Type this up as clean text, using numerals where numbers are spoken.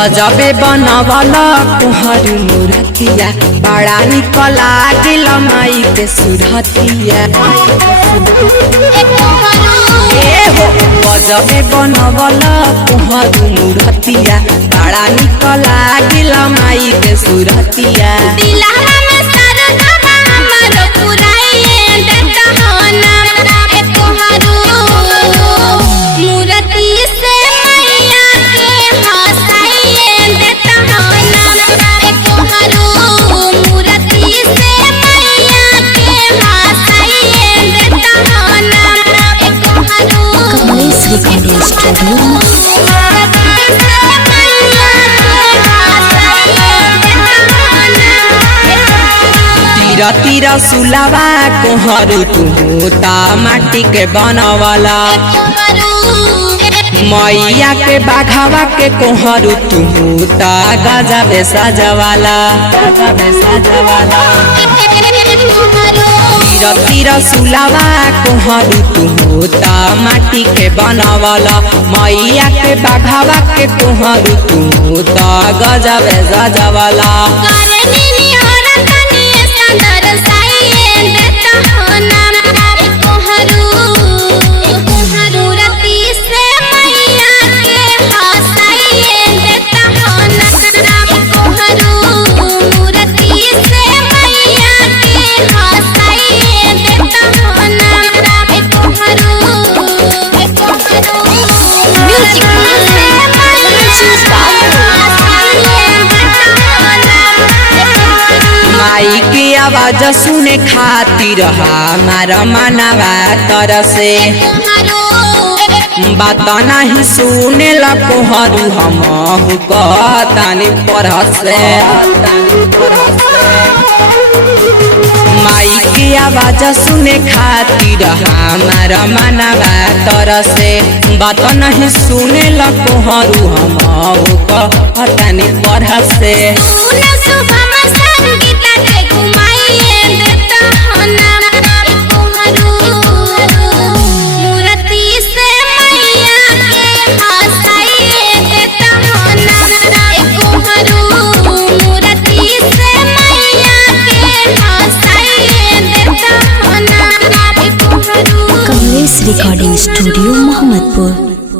गजबे बनवला कोहरू मूर्तिया बड़ा निक लागिल माई के सुरतिया। गजबे बनवला कोहरू मूर्तिया बड़ा निक लागिल माई के सुरतिया। तीरा तीरा सुलावा कोहरू तुहता माटी के बनवाला मैया के बाघावा के कोहरू तुहता गजबे सजवाला। तीरा तीरा सुलावा कोहरू तुहता माटी के बनवाला मैया के बाघावा के कोहरू तुहता गजबे सजवाला। माई की आवाज सुने खातिर हमारा मनवा तरसे बात नहीं सुने ला कोहरू हम कहतानी परसे। माई की आवाज सुने खातिर हमारा मनवा तरसे बात नहीं सुने ला कोहरू हम कहतानी परसे। Recording studio Mohammadpur.